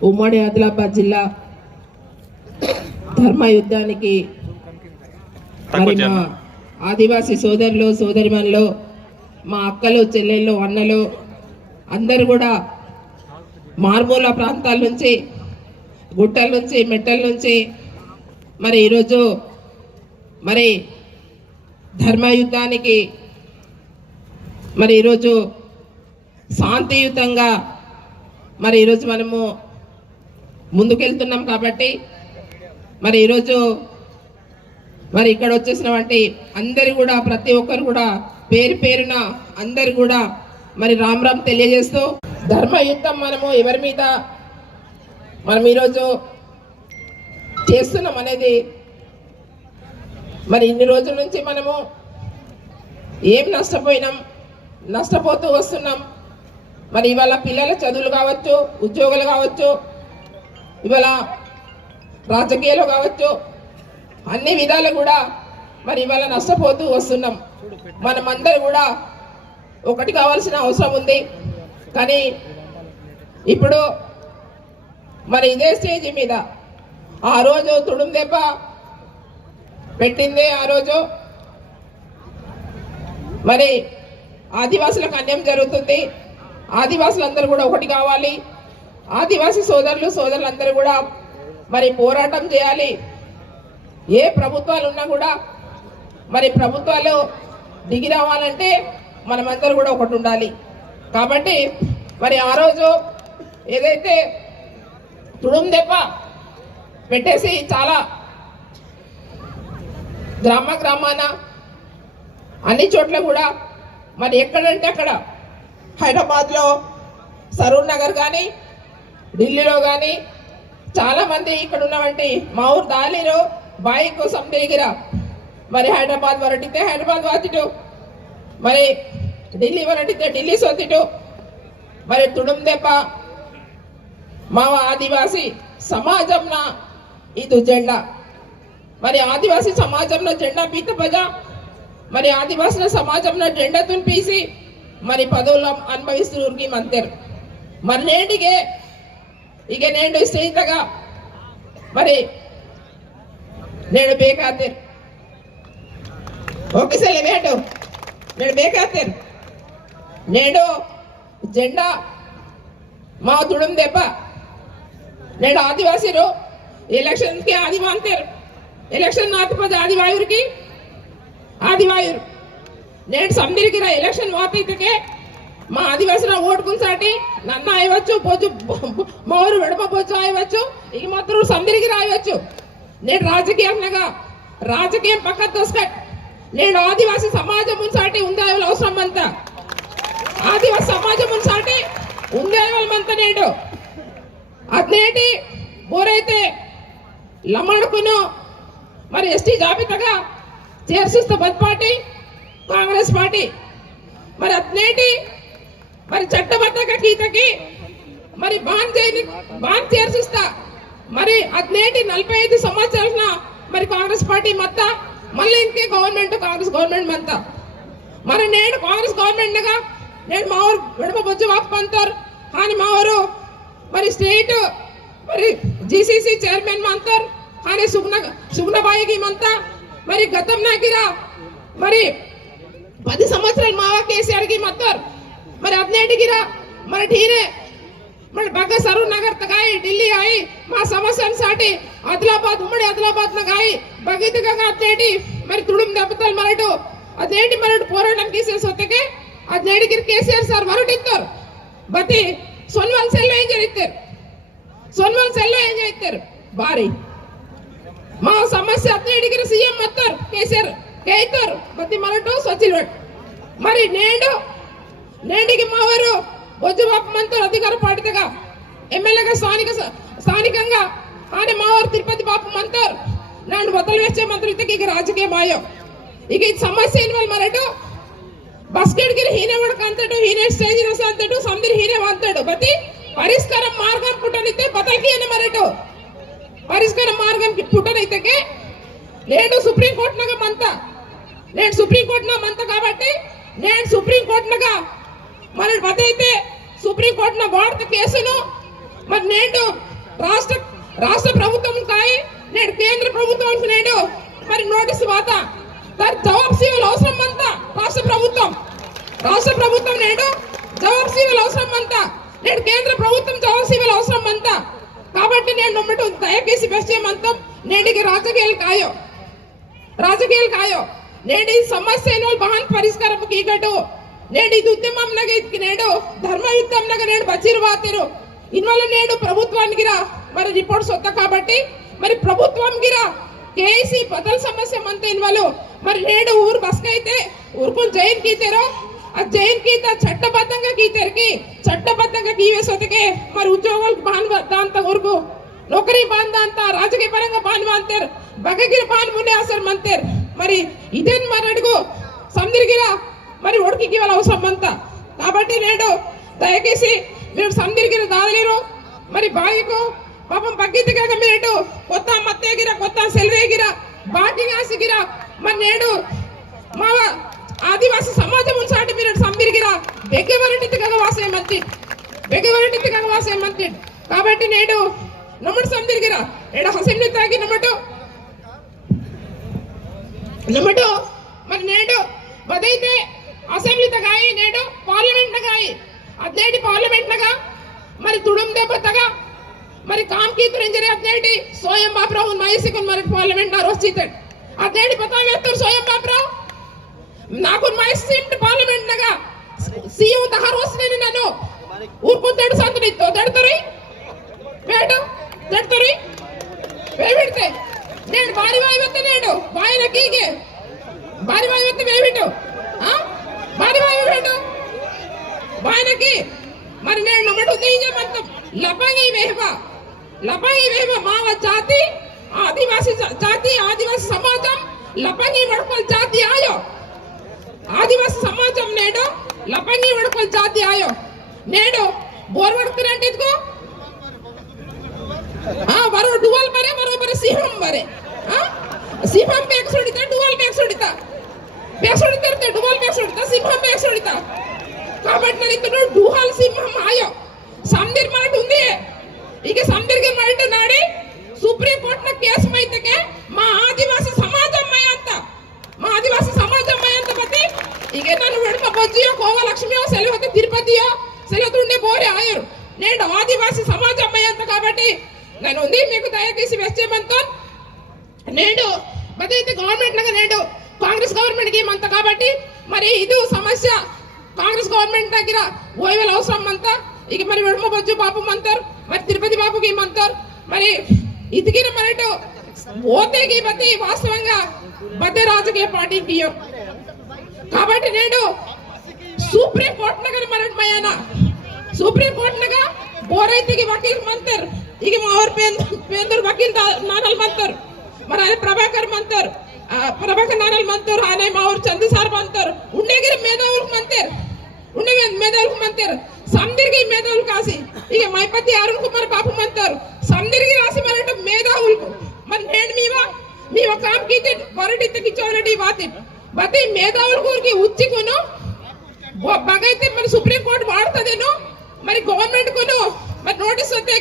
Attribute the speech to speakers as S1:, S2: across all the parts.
S1: ఉమ్మడి ఆదిలాబాద్ జిల్లా ధర్మ యుద్ధానికి మరి మా ఆదివాసీ సోదరులు సోదరిమణులు మా అక్కలు చెల్లెళ్ళు అన్నలు అందరూ కూడా మారుమూల ప్రాంతాల నుంచి గుట్టల నుంచి మెట్టల నుంచి మరి ఈరోజు మరి ధర్మయుద్ధానికి మరి ఈరోజు శాంతియుతంగా మరి ఈరోజు మనము ముందుకెళ్తున్నాం కాబట్టి మరి ఈరోజు మరి ఇక్కడ వచ్చేసినటువంటి అందరు కూడా ప్రతి ఒక్కరు కూడా పేరు పేరున అందరు కూడా మరి రామ్ రామ్ తెలియజేస్తూ ధర్మయుద్ధం మనము ఎవరి మీద మనం ఈరోజు చేస్తున్నాం అనేది మరి ఇన్ని రోజుల నుంచి మనము ఏం నష్టపోయినాం నష్టపోతూ వస్తున్నాం. మరి ఇవాళ పిల్లల చదువులు కావచ్చు ఉద్యోగాలు కావచ్చు ఇవాళ రాజకీయాలు కావచ్చు అన్ని విధాలు కూడా మరి ఇవాళ నష్టపోతూ వస్తున్నాం. మనమందరూ కూడా ఒకటి కావాల్సిన అవసరం ఉంది. కానీ ఇప్పుడు మరి ఇదే స్టేజ్ మీద ఆ రోజు తుడుం దెబ్బ పెట్టింది ఆ రోజు. మరి ఆదివాసులకు అన్యాయం జరుగుతుంది. ఆదివాసులందరూ కూడా ఒకటి కావాలి. ఆదివాసీ సోదరులు సోదరులందరూ కూడా మరి పోరాటం చేయాలి. ఏ ప్రభుత్వాలు ఉన్నా కూడా మరి ప్రభుత్వాలు దిగి రావాలంటే మనమందరూ కూడా ఒకటి ఉండాలి. కాబట్టి మరి ఆ రోజు ఏదైతే తుడుం దెబ్బ పెట్టేసి చాలా గ్రామ గ్రామాన అన్ని చోట్ల కూడా మరి ఎక్కడంటే అక్కడ హైదరాబాద్లో సరూర్ నగర్ కానీ ఢిల్లీలో కానీ చాలా మంది ఇక్కడ ఉన్నవంటి మా ఊరు దాలిలో బాయి కోసం దగ్గర మరి హైదరాబాద్ వరటితే హైదరాబాద్ వాతిటు మరి ఢిల్లీ వరటితే ఢిల్లీ సొత్తిటు మరి తుడుం దెబ్బ. మా ఆదివాసి సమాజంన ఇది జెండా. మరి ఆదివాసీ సమాజంలో జెండా పీత మరి ఆదివాసుల సమాజంలో జెండా తుంపేసి మరి పదవులు అనుభవిస్తున్నారు మంతరు. మరి నేటిಗೆ ఇక నేను స్నేహితగా మరి నేను ಬೇಕಾತೀರ್ ఓకే వేడు నేను ಬೇಕಾತೀರ್ నేను జెండా మా తుడుం దెబ్బ. నేను ఆదివాసీరు. ఎలక్షన్కి ఆది అంతేరు ఎలక్షన్ నాతపద ఆదివాయురికి ఆదివాయురు. నేను సందిరిగిన ఎలక్షన్ వాతీతకే మా ఆదివాసిన ఓటుకుంసాటి నన్ను ఆయవచ్చు పోచు మోరు వెడమ పోచు ఆయవచ్చు ఇక మాత్రం సందరికి రాయవచ్చు. నేను రాజకీయంగా రాజకీయం పక్క తోసుకో నేను ఆదివాసీ సమాజం ముంచాటి ఉందా అవసరం అంతా. ఆదివాసీ సమాజం ముంచాటి ఉందే నేడు. అదేంటి బోరైతే లమ్మడుకును మరి ఎస్టీ జాబితాగా చేర్సిస్తా బత్ పార్టీ కాంగ్రెస్ పార్టీ. మరి అట్నేటి మరి చట్టబద్ధక గీతకి మరి బాన్ చేయని బాన్ చేర్చిస్తా. మరి అట్నేటి నలభై ఐదు సంవత్సరాల మరి కాంగ్రెస్ పార్టీ మత్త మళ్ళీ ఇంకే గవర్నమెంట్ కాంగ్రెస్ గవర్నమెంట్ మంత మరి నేను కాంగ్రెస్ గవర్నమెంట్గా నేను మా ఊరు విడప బొజ్జు వాపు కానీ మా ఊరు మరి స్టేట్ మరి జీసీసీ చైర్మన్ అంతారు కానీ సుగ్న సుగ్నబాయికి మంత మరి గతం నాకిరా మరి పది సంవత్సరాలు మావా కేసీఆర్కి మత్తారు. మరి अदने गिरा మరి ठीने మరి बघा सरू నగర్ तक ఢిల్లీ दिल्ली మా సమస్యను సాటి ఆదిలాబాద్ ఉమ్మడి ఆదిలాబాద్ నాకు ఆయి భగీతగా అతనేటి మరి తుడుం దెబ్బతలు మరటు అదేంటి మరటు పోరాటం కేసీఆర్ సొత్తకి అదేడిగిరి కేసీఆర్ సార్ ಹೊರಟಿತ್ತರು ಬತ್ತಿ ಸೊನ್ವಲ್ ಸೆಲ್ಲ ఏం ಜರಿತಾರೆ ಸೊನ್ವಲ್ ಸೆಲ್ಲ ఏం ಜರಿತಾರೆ భారీ మా సమస్య అతనేడిగిరి సీఎం అత్తారు కేసీఆర్ గైతారు బత్తి మరటు సచిల్ మరి నేడు నేటికి మా వారు బొజ్జుబాపమంతో అధికార పాటితగా ఎమ్మెల్యేగా స్థానిక స్థానికంగా ఆయన మావారు తిరుపతి బాపు మంతర్ నన్ను బొత్తలు వేసే మంత్రి ఇక ఇక రాజకీయ భాయం ఇక ఈ సమస్య ఏం వాళ్ళు మనటు హీనే హీనవాడకు అంతటు హీనే స్టేజ్ అంతటు అంతడు సందిరి హీనేవ అంతడు బతి పరిష్కారం మార్గం పుట్టనైతే బతలకి అని పరిష్కారం పరిష్కార మార్గం పుట్టనైతే నేను సుప్రీంకోర్టునగా మంత నేను సుప్రీంకోర్టున మంత కాబట్టి నేను సుప్రీంకోర్టునగా మరి బతైతే సుప్రీం కోర్టున కేసును మరి నేడు రాష్ట్ర రాష్ట్ర ప్రభుత్వం కాయి నేడు కేంద్ర ప్రభుత్వం నేడు మరి నోటీసు వాత దాని జవాబు అవసరం అంతా రాష్ట్ర ప్రభుత్వం. రాష్ట్ర ప్రభుత్వం నేడు జవాబు అవసరం అంతా నేడు కేంద్ర ప్రభుత్వం జవాబు సీవలు అవసరం అంతా కాబట్టి నేను నమ్మటం దయచేసి పశ్చిమంతం నేటికి రాజకీయాలు కాయో. రాజకీయాలు కాయో. నేడు ఈ సమస్య బహాన్ పరిష్కారం కీగటు నేడు ఇది ఉద్యమంనగా నేడు ధర్మ యుద్ధంనగా నేడు బచీరు వాతిరు ఇన్వల్ల నేడు ప్రభుత్వానికి రా. మరి రిపోర్ట్స్ వద్ద కాబట్టి మరి ప్రభుత్వంకి రా. కేసీ బదల సమస్య అంతా ఇన్వాళ్ళు మరి నేడు ఊరు బస్క అయితే ఊరుకు జైన్ గీతారో ఆ జైన్ గీత చట్టబద్ధంగా గీతారికి చట్టబద్ధంగా గీవేసొతకే మరి ఉద్యోగులకు బాన్వంత ఊరుకు. నౌకరీ బాంధంత రాజకీయ పరంగా బాన్వాంతారు బగగిరి బాన్ మునే అసలు మంతారు. మరి ఇదేం మరి అడుగు? సందిరిగిరా మరి ఉడికి ఇవ్వాలి అవసరం అంతా. కాబట్టి నేడు దయచేసి మీరు సందిరిగిన దాదలేరు మరి బాయికు పాపం పగ్గింది కాక మీరు కొత్త మత్తగిరా కొత్త సెల్వేగిరా బాకిగాసిగిరా మరి నేడు మా ఆదివాసీ సమాజం ఉంచాటి మీరు సంబిరిగిరా బెగ్గెవరంటి కాక వాసే మంతి బెగ్గెవరంటి కాక వాసే మంతి కాబట్టి నేడు నమ్ముడు సందిరిగిరా నేడు హసెన్ని తాగి నమ్మటో నమ్మటో మరి నేడు వదై ಹದಿನೈದು ಪಾರ್ಲಿಮೆಂಟ್ನಾಗ మరి ದುಡುಂದೆ ಬತ್ತಾಗ మరి ಕಾಮಕೀತ್ ರಂಜರಿ ಹದಿನೈದು ಸೋಯಂ ಬಾಬ್ರಾವ್ ಒಂದು ಮೈಸಿಕೊಂದು ಮರಿ ಪಾರ್ಲಿಮೆಂಟ್ ನಾರು ಹೊಸ್ತಿತ್ತೇನೆ ಹದಿನೈದು ಬತ್ತಾಗ ಹೇಳ್ತಾರೆ ಸೋಯಂ ಬಾಬ್ರಾವ್ ನಾಕೊಂದು ಮೈಸಿಂಟ್ ಪಾರ್ಲಿಮೆಂಟ್ನಾಗ ಸಿಎಂ ತಹಾರ್ ಹೊಸ್ತೇನೆ ನಾನು ಊರ್ಕೊಂಡು ತಡ್ಸ ಅಂತ ನಿಂತು ತಡ್ತಾರೆ ಬೇಡ ತಡ್ತಾರೆ ಬೇಡ್ಬಿಡ್ತೆ ನೇಡು ಬಾರಿ ಬಾಯಿ ಬತ್ತೆ ನೇಡು ಬಾಯಿನ ಕೀಗೆ లపంగి వేహవ లపంగి వేహవ మావ జాతి ఆదివాసి జా- జాతి ఆదివాసి సమాజం లపంగి వడపల్ జాతి ఆయో ఆదివాసి సమాజం నేడు లపంగి వడపల్ జాతి ఆయో నేడు ಬೋರ್ ಹೊಡ್ತೀರಂತ ಇದ್ಕೋ ಹಾ ಬರೋ ಡುವಲ್ ಬರೆ ಬರೋಬ್ಬರ ಸಿಂಹಂ ಬರೆ ಹಾ ಸಿಂಹಂ ಬೇಕ್ಸ್ ಹೊಡಿತಾ ಡುವಲ್ ಬೇಕ್ಸ್ ಹೊಡಿತಾ ಬೇಕ್ಸ್ ಹೊಡಿತಿರುತ್ತೆ ಡುವಲ್ ಬೇಕ್ಸ್ ಹೊಡಿತಾ ಸಿಂಹಂ ಬೇಕ್ಸ್ ಹೊಡಿತಾ కాబట్టి నేను ఇతను డుహల్ సింహం ఆయో సందిర్ మాట ఉంది ಈಗ ಸಂದಿರ್ಗೆ మాట ನಾಡಿ ಸುಪ್ರೀಂ ಕೋರ್ಟ್ ನ ಕೇಸ್ ಮೈತಕ್ಕೆ మా ఆదివాసి సమాజమ్మయ్య ಅಂತ మా ఆదివాసి సమాజమ్మయ్య ಅಂತ ಬತ್ತಿ ಈಗ ನಾನು వెడమ బొజ్జియో కోవలక్ష్మియో సెలవుతే తిరుపతియో సెలవుతుండే బోరే ఆయరు నేను ఆదివాసి సమాజమ్మయ్య ಅಂತ కాబట్టి నేను ఉంది మీకు దయచేసి వెచ్చేమంతో నేడు బదైతే గవర్నమెంట్ లాగా నేడు కాంగ్రెస్ గవర్నమెంట్ కి మంత కాబట్టి మరి ఇది సమస్య కాంగ్రెస్ గవర్నమెంట్ దగ్గర ఓయివల్ అవసరం అంతా ఇక మరి వెడమ బజ్జు బాబు అంటారు మరి తిరుపతి బాబుకి ఏమంటారు? మరి ఇదిగిన మనటు ఓతేకి ప్రతి వాస్తవంగా మధ్య రాజకీయ పార్టీకి కాబట్టి నేను సుప్రీం కోర్టు నగర మరణ సుప్రీం కోర్టు నగ బోరైతికి వకీల్ మంతర్ ఇక మా ఊరు వకీల్ నానల్ మంతర్ మరి ఆయన ప్రభాకర్ మంతర్ ప్రభాకర్ నానల్ మంతర్ ఆయన మా ఊరు చంద్రసార్ మంతర్ ఉండేగిరి మేధావులకు మంతర్.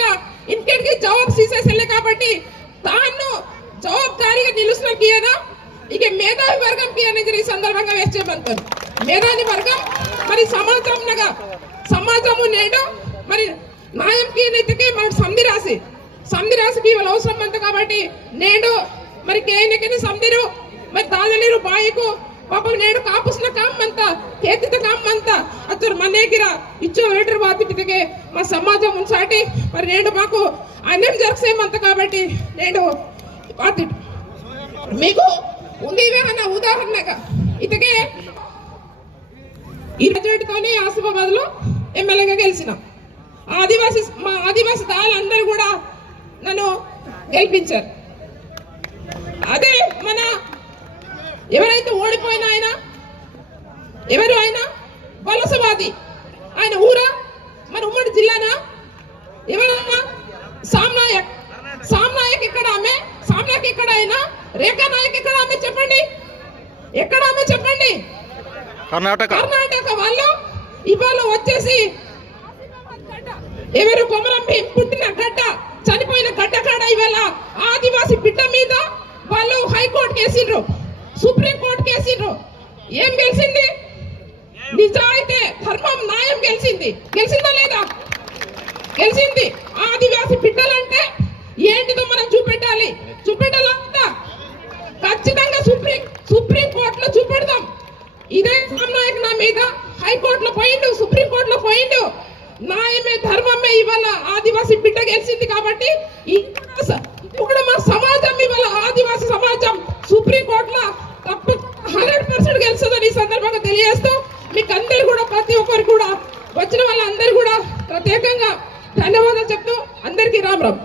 S1: నోటీస్ వస్తే ఇంటికి జవాబు తీసేసలే కాబట్టి తాను జవాబుదారీగా నిలుస్తున్న కియనా ఇక మేధావి వర్గం కియన ఈ సందర్భంగా వేసేమంటాను మేధావి వర్గం మరి సమాజంగా సమాజము నేడు మరి న్యాయం కీనైతే మరి సంధి రాసి సంధి రాసికి ఇవాళ అవసరం అంత కాబట్టి నేడు మరి కేనకని సంధిరు మరి దాదలేరు బాయికు ಪಾಪ ನೇಡು ಕಾಪುಸ್ನ ಕಾಮ್ ಅಂತ ಕೇತಿತ ಕಾಮ್ ಅಂತ ಅಚ್ಚರು ಮನೆಗಿರ ಇಚ್ಚು ವೇಟರ್ బాధితుడికి మా సమాజం ఉంచాటి మరి నేడు మాకు అన్యం జరగసేమంత కాబట్టి నేడు బాధితుడు మీకు ఉంది ఇవేమన్నా ఉదాహరణగా ఇతకే ఈ బడ్జెట్తోనే ఆసిఫాబాద్ లో ఎమ్మెల్యేగా గెలిచిన ఆదివాసి మా ఆదివాసి దాళ్ళందరూ కూడా నన్ను గెలిపించారు అదే మన ఎవరైతే ఓడిపోయిన ఆయన? ఎవరు ఆయన? వలసవాది. ఆయన ఊరా? మన ఉమ్మడి జిల్లానా? ఎవరన్నా సామ్నాయక్. సామ్నాయక్ ఇక్కడ ఆమె? సామ్నాయక్ ఇక్కడ ఆయన? రేఖా నాయక్ ఇక్కడ ఆమె? చెప్పండి. ఎక్కడ ఆమె? చెప్పండి.
S2: కర్ణాటక.
S1: కర్ణాటక వాళ్ళు ఇవాళ వచ్చేసి ఎవరు కొమరం భీం పుట్టిన గడ్డ చనిపోయిన గడ్డ కాడ ఇవాళ ఆదివాసి బిడ్డ మీద వాళ్ళు హైకోర్టు కేసిండ్రు ఏం గెలిచింది? అయితే ధర్మం న్యాయం గెలిచింది. గెలిచిందా లేదా? గెలిచింది. ఆదివాసి బిడ్డలంటే ఏంటిదో మనం చూపెట్టాలి. చూపెట్టాలంతా ఖచ్చితంగా సుప్రీం సుప్రీం కోర్టులో చూపెడదాం. ఇదే నాయక్ నా మీద హైకోర్టులో పోయిండు సుప్రీం కోర్టులో పోయిండు. న్యాయమే ధర్మమే ఇవాళ ఆదివాసి బిడ్డ గెలిచింది కాబట్టి ఇప్పుడు మా సమాజం ఇవాళ ఆదివాసి సమాజం సుప్రీం కోర్టులో తప్పు హండ్రెడ్ పర్సెంట్ గెలుస్తుందని ఈ సందర్భంగా తెలియజేస్తూ మీకు అందరు కూడా ప్రతి ఒక్కరు కూడా వచ్చిన వాళ్ళందరూ కూడా ప్రత్యేకంగా ధన్యవాదాలు చెప్తూ అందరికీ రామ్ రామ్.